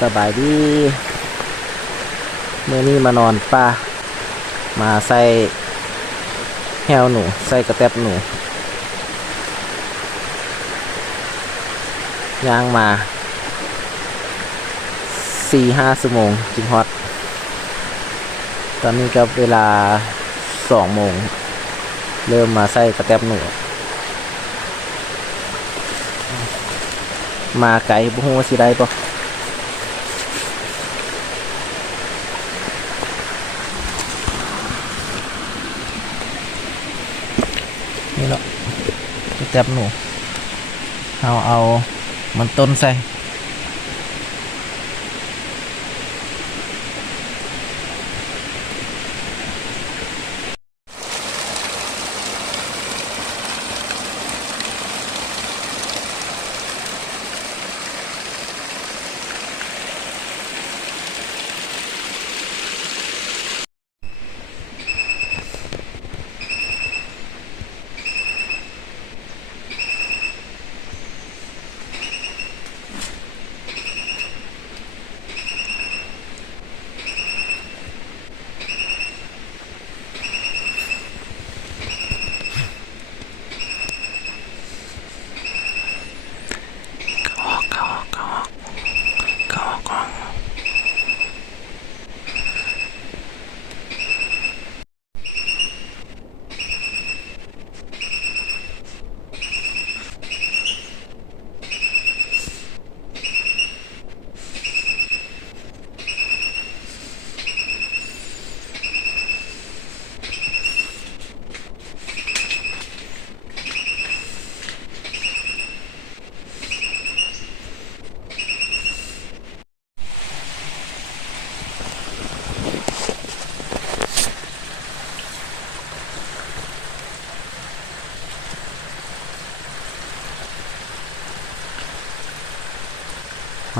สบายดีเมื่อนี้มานอนป่ามาใส่แฮวหนูใส่กระแตบหนูย่างมา4-5 ชั่วโมงจึงฮอตตอนนี้ก็เวลา2 โมงเริ่มมาใส่กระแตบหนูมาไกลบ่ฮู้ว่าสิได้บ่นี่เนาะกระแตบหนูเอามันต้นใส่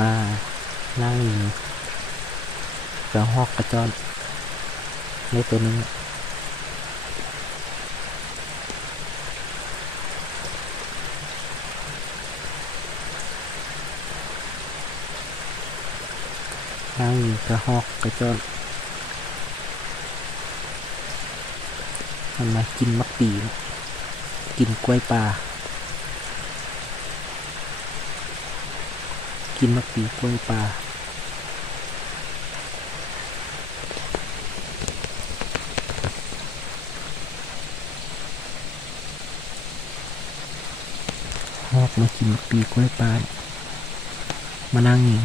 มานั่งกระหอกกระจอนในตัวนี้นั่งกระหอกกระจอนมันมากินมักปีกินกล้วยปลากินมักปีกล้วยปลาหอกมากินมักปีกล้วยปลามานั่งนี่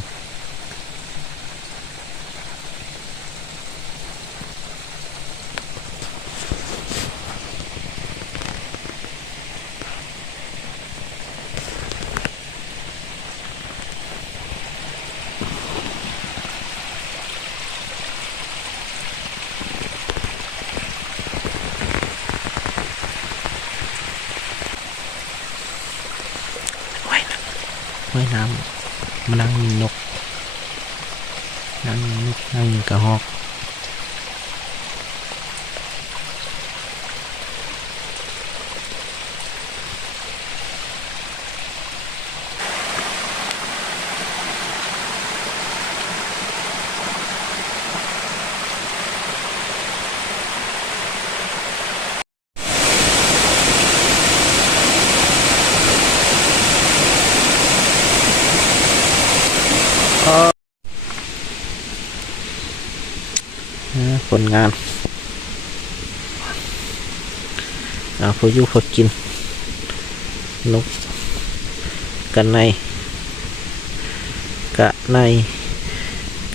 ว่ายน้ำมานั่งนกนั่งกระหอกผลงานพออยู่พอกินนกกันใน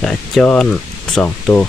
กะจ้อน2 ตัว